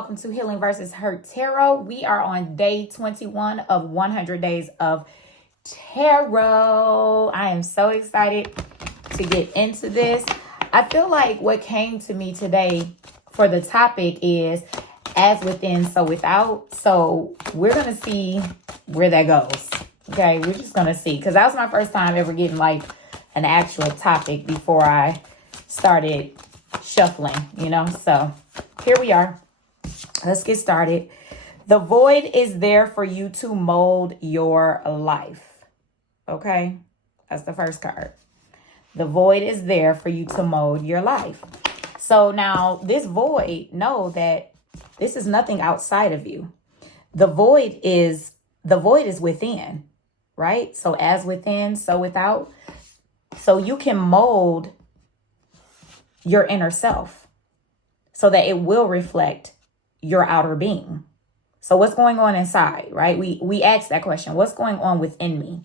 welcome to Healing versus Hurt Tarot. We are on day 21 of 100 days of tarot. I am so excited to get into this. I feel like what came to me today for the topic is as within, so without. So we're going to see where that goes. Okay, we're just going to see, because that was my first time ever getting like an actual topic before I started shuffling, so here we are. Let's get started. The void is there for you to mold your life. Okay, that's the first card. The void is there for you to mold your life. So now this void, know that this is nothing outside of you. The void is within, right? So as within, so without. So you can mold your inner self so that it will reflect your outer being. So what's going on inside, right? We ask that question. What's going on within me?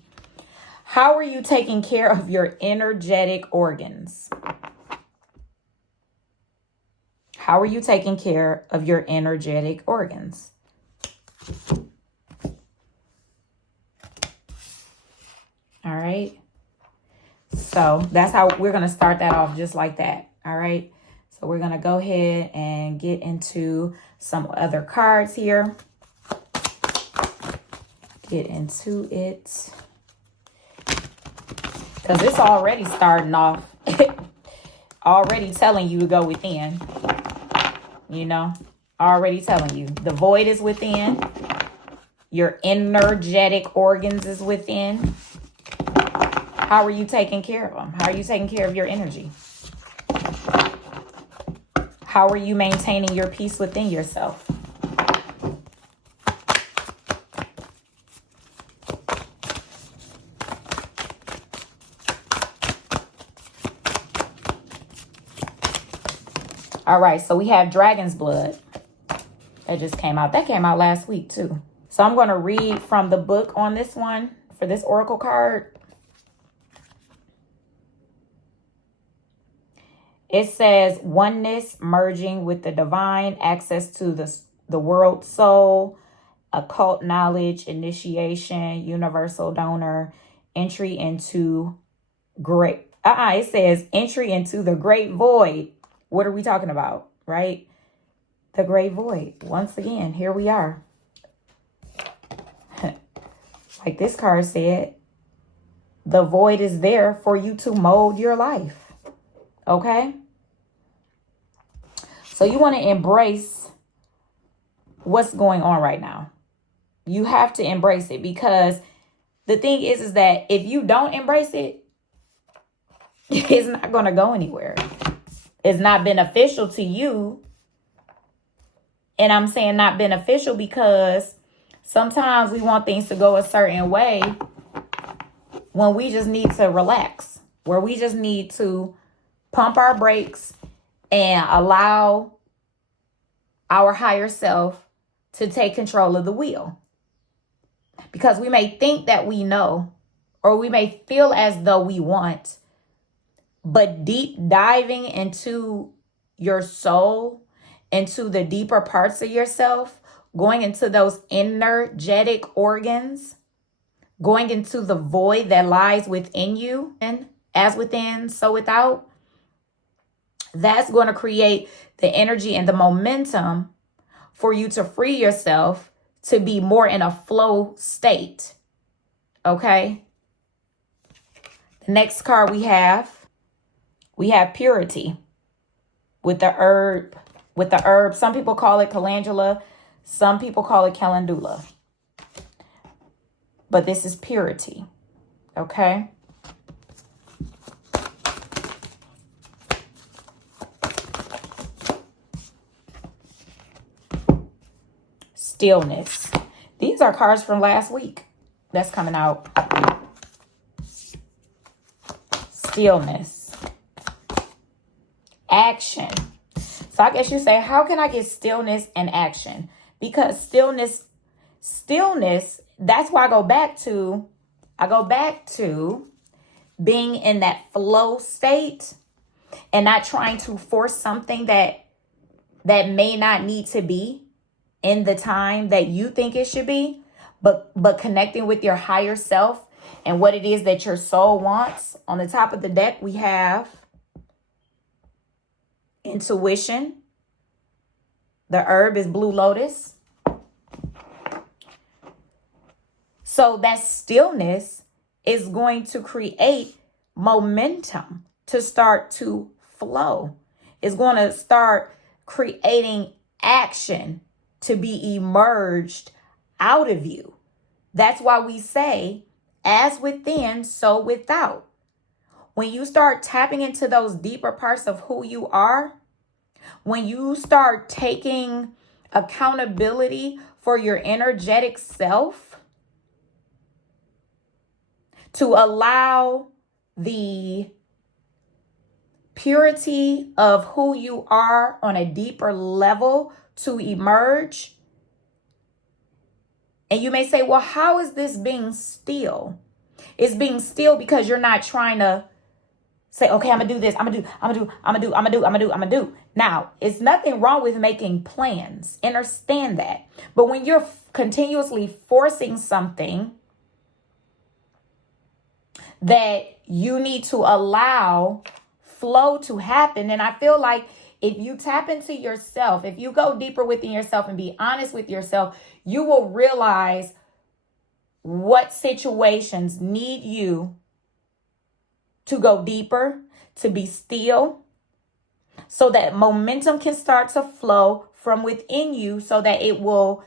How are you taking care of your energetic organs? How are you taking care of your energetic organs? All right. So that's how we're going to start that off, just like that. All right. So we're going to go ahead and get into some other cards here. Get into it. Because it's already starting off, already telling you to go within. Already telling you. The void is within. Your energetic organs is within. How are you taking care of them? How are you taking care of your energy? How are you maintaining your peace within yourself? All right, so we have Dragon's Blood. That just came out. That came out last week too. So I'm going to read from the book on this one for this oracle card. It says oneness, merging with the divine, access to the world soul, occult knowledge, initiation, universal donor, entry into great. It says entry into the great void. What are we talking about, right? The great void. Once again, here we are. Like this card said, the void is there for you to mold your life. Okay? So you want to embrace what's going on right now. You have to embrace it, because the thing is that if you don't embrace it, it's not going to go anywhere. It's not beneficial to you. And I'm saying not beneficial because sometimes we want things to go a certain way when we just need to relax, where we just need to pump our brakes and allow our higher self to take control of the wheel. Because we may think that we know, or we may feel as though we want, but deep diving into your soul, into the deeper parts of yourself, going into those energetic organs, going into the void that lies within you, and as within, so without, that's going to create the energy and the momentum for you to free yourself to be more in a flow state. Okay. The next card we have purity with the herb. Some people call it calendula. Some people call it calendula. But this is purity. Okay. Stillness. These are cards from last week that's coming out. Stillness. Action. So I guess you say, how can I get stillness and action? Because stillness, that's why I go back to being in that flow state and not trying to force something that may not need to be. in the time that you think it should be, but connecting with your higher self and what it is that your soul wants. On the top of the deck, we have intuition. The herb is blue lotus. So that stillness is going to create momentum to start to flow. It's going to start creating action to be emerged out of you. That's why we say, as within, so without. When you start tapping into those deeper parts of who you are, when you start taking accountability for your energetic self, to allow the purity of who you are on a deeper level to emerge. And you may say, well, how is this being still? It's being still because you're not trying to say, okay, I'm gonna do this. I'm gonna do. Now, it's nothing wrong with making plans. Understand that. But when you're continuously forcing something that you need to allow flow to happen, and I feel like if you tap into yourself, if you go deeper within yourself and be honest with yourself, you will realize what situations need you to go deeper, to be still, so that momentum can start to flow from within you so that it will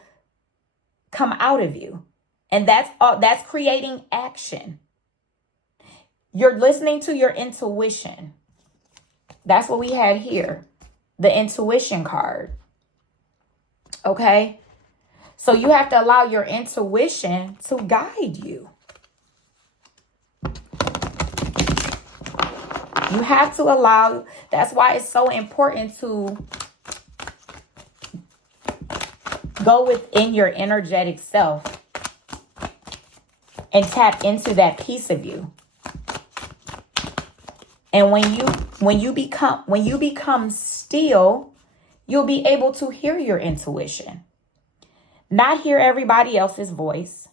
come out of you. And that's creating action. You're listening to your intuition. That's what we had here. The intuition card. Okay? So you have to allow your intuition to guide you. You have to allow, that's why it's so important to go within your energetic self and tap into that piece of you. And when you become still, you'll be able to hear your intuition. Not hear everybody else's voice,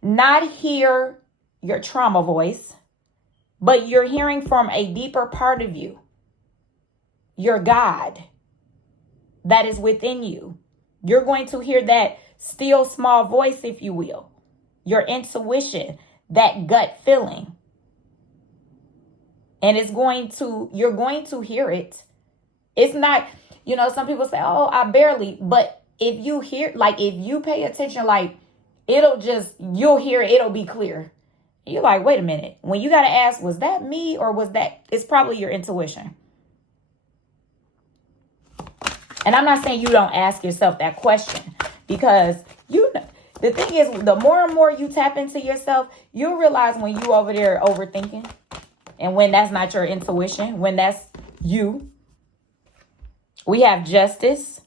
not hear your trauma voice, but you're hearing from a deeper part of you, your God that is within you. You're going to hear that still small voice, if you will, your intuition, that gut feeling. And you're going to hear it. It's not, some people say, oh, I barely, but if you hear, if you pay attention, you'll hear it, it'll be clear. You're like, wait a minute. When you got to ask, was that me or it's probably your intuition. And I'm not saying you don't ask yourself that question, because the thing is, the more and more you tap into yourself, you'll realize when you over there overthinking and when that's not your intuition, when that's you. We have justice.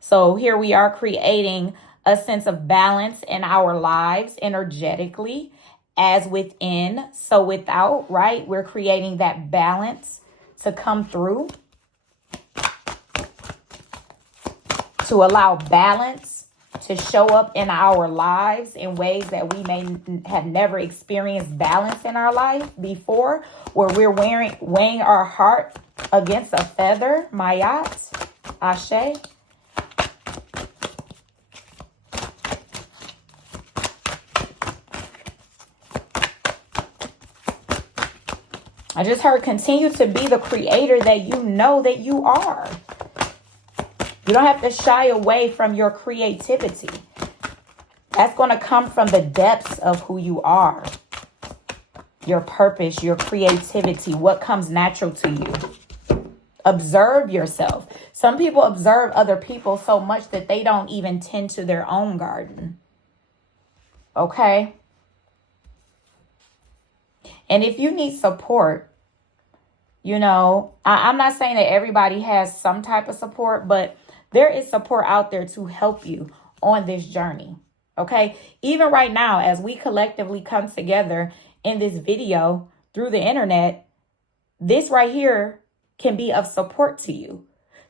So here we are creating a sense of balance in our lives energetically, as within, so without, right? We're creating that balance to come through, to allow balance to show up in our lives in ways that we may have never experienced balance in our life before, where we're weighing our heart against a feather. Mayat, Ashe. I just heard continue to be the creator that you know that you are. You don't have to shy away from your creativity. That's going to come from the depths of who you are. Your purpose, your creativity, what comes natural to you. Observe yourself. Some people observe other people so much that they don't even tend to their own garden. Okay? And if you need support, I'm not saying that everybody has some type of support, but there is support out there to help you on this journey. Okay. Even right now, as we collectively come together in this video through the internet, this right here can be of support to you.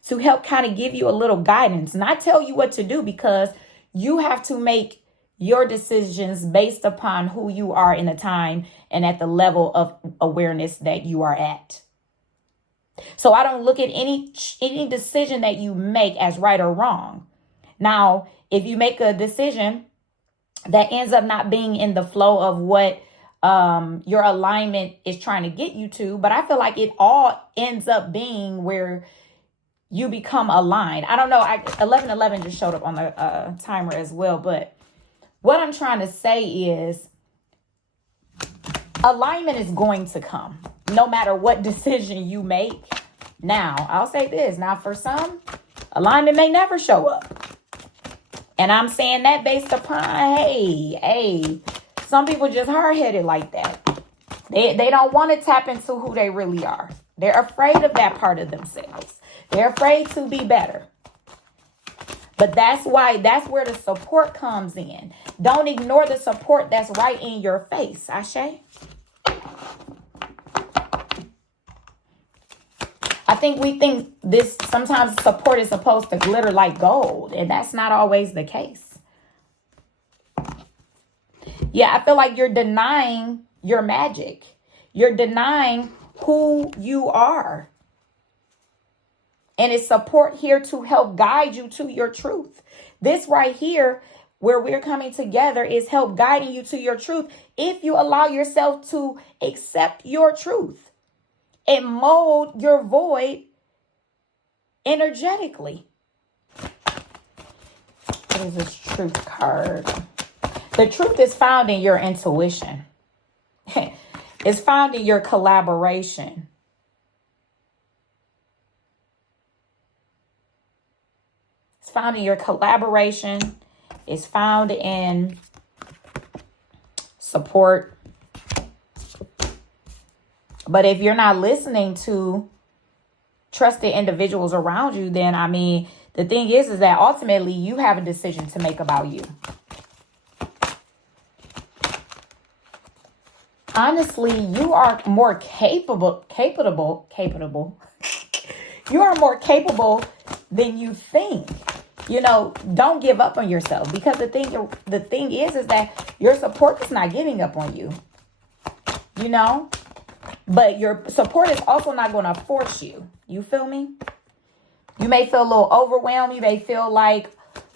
to help kind of give you a little guidance, not tell you what to do, because you have to make your decisions based upon who you are in the time and at the level of awareness that you are at. So I don't look at any decision that you make as right or wrong. Now, if you make a decision that ends up not being in the flow of what your alignment is trying to get you to, but I feel like it all ends up being where you become aligned. I don't know. 1111 just showed up on the timer as well. But what I'm trying to say is alignment is going to come no matter what decision you make. Now, I'll say this. Now, for some, alignment may never show up. And I'm saying that based upon, hey, some people just hard-headed like that. They don't want to tap into who they really are. They're afraid of that part of themselves. They're afraid to be better. But that's where the support comes in. Don't ignore the support that's right in your face. Ashe? I think we think this sometimes support is supposed to glitter like gold, and that's not always the case. Yeah, I feel like you're denying your magic. You're denying who you are. And it's support here to help guide you to your truth. This right here, where we're coming together, is help guiding you to your truth if you allow yourself to accept your truth and mold your void energetically. What is this truth card? The truth is found in your intuition. It's found in your collaboration. It's found in your collaboration. It's found in support. But if you're not listening to trusted individuals around you, then, I mean, the thing is that ultimately you have a decision to make about you. Honestly, you are more capable. You are more capable than you think. You know, don't give up on yourself, because the thing is that your support is not giving up on you. You know, but your support is also not going to force you. You feel me? You may feel a little overwhelmed. You may feel like,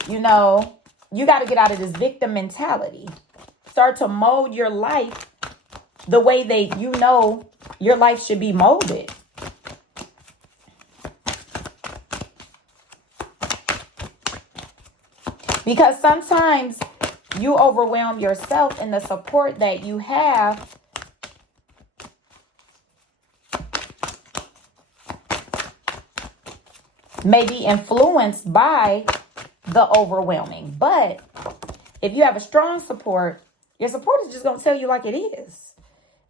you know, you got to get out of this victim mentality. Start to mold your life the way that you know your life should be molded. Because sometimes you overwhelm yourself, and the support that you have may be influenced by the overwhelming. But if you have a strong support, your support is just going to tell you like it is.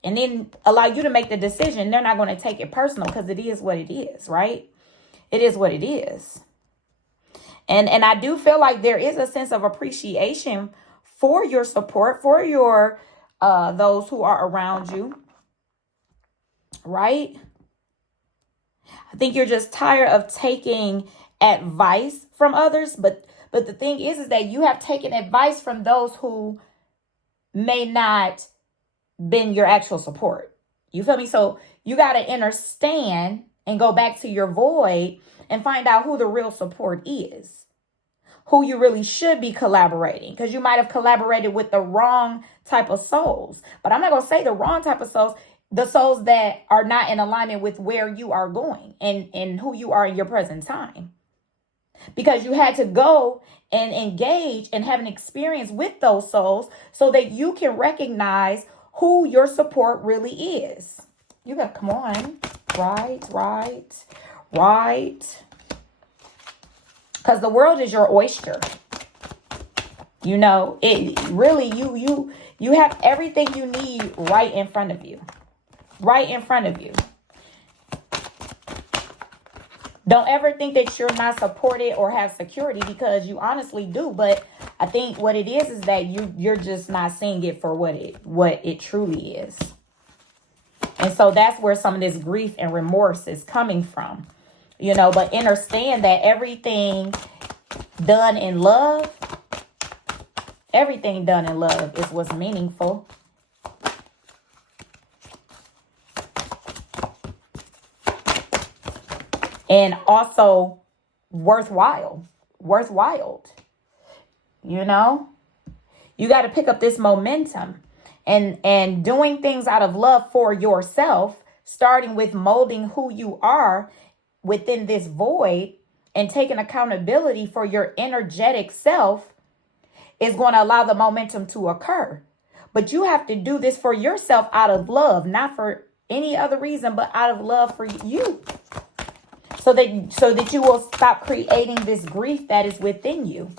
And then allow you to make the decision. They're not going to take it personal, because it is what it is, right? It is what it is. And I do feel like there is a sense of appreciation for your support, for your those who are around you, right? I think you're just tired of taking advice from others, but the thing is that you have taken advice from those who may not been your actual support. You feel me? So you got to understand and go back to your void and find out who the real support is, who you really should be collaborating, because you might have collaborated with the wrong type of souls. But I'm not going to say the wrong type of souls, the souls that are not in alignment with where you are going and who you are in your present time. Because you had to go and engage and have an experience with those souls so that you can recognize who your support really is. You got, come on. Right. Because the world is your oyster. You know, it really, you have everything you need right in front of you. Right in front of you. Don't ever think that you're not supported or have security, because you honestly do. But I think what it is that you're just not seeing it for what it truly is. And so that's where some of this grief and remorse is coming from. But understand that everything done in love is what's meaningful. And also worthwhile. You got to pick up this momentum and doing things out of love for yourself, starting with molding who you are within this void and taking accountability for your energetic self is going to allow the momentum to occur. But you have to do this for yourself out of love, not for any other reason, but out of love for you. So that you will stop creating this grief that is within you.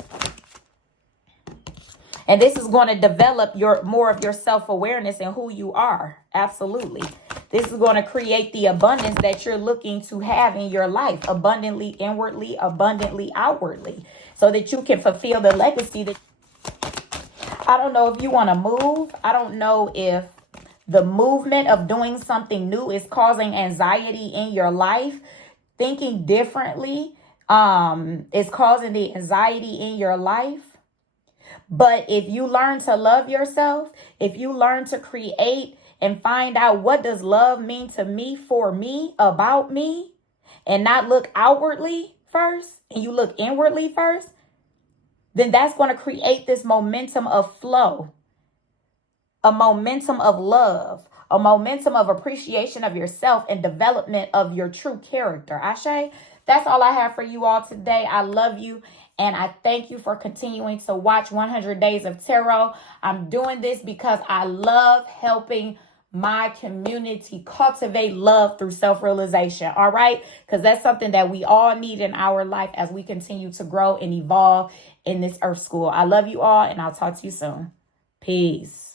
And this is going to develop more of your self-awareness and who you are. Absolutely. This is going to create the abundance that you're looking to have in your life. Abundantly inwardly, abundantly outwardly. So that you can fulfill the legacy that... I don't know if you want to move. I don't know if the movement of doing something new is causing anxiety in your life. Thinking differently is causing the anxiety in your life. But if you learn to love yourself, if you learn to create and find out what does love mean to me, for me, about me, and not look outwardly first, and you look inwardly first, then that's going to create this momentum of flow, a momentum of love, a momentum of appreciation of yourself and development of your true character. Ashe, that's all I have for you all today. I love you. And I thank you for continuing to watch 100 Days of Tarot. I'm doing this because I love helping my community cultivate love through self-realization. All right? Because that's something that we all need in our life as we continue to grow and evolve in this earth school. I love you all, and I'll talk to you soon. Peace.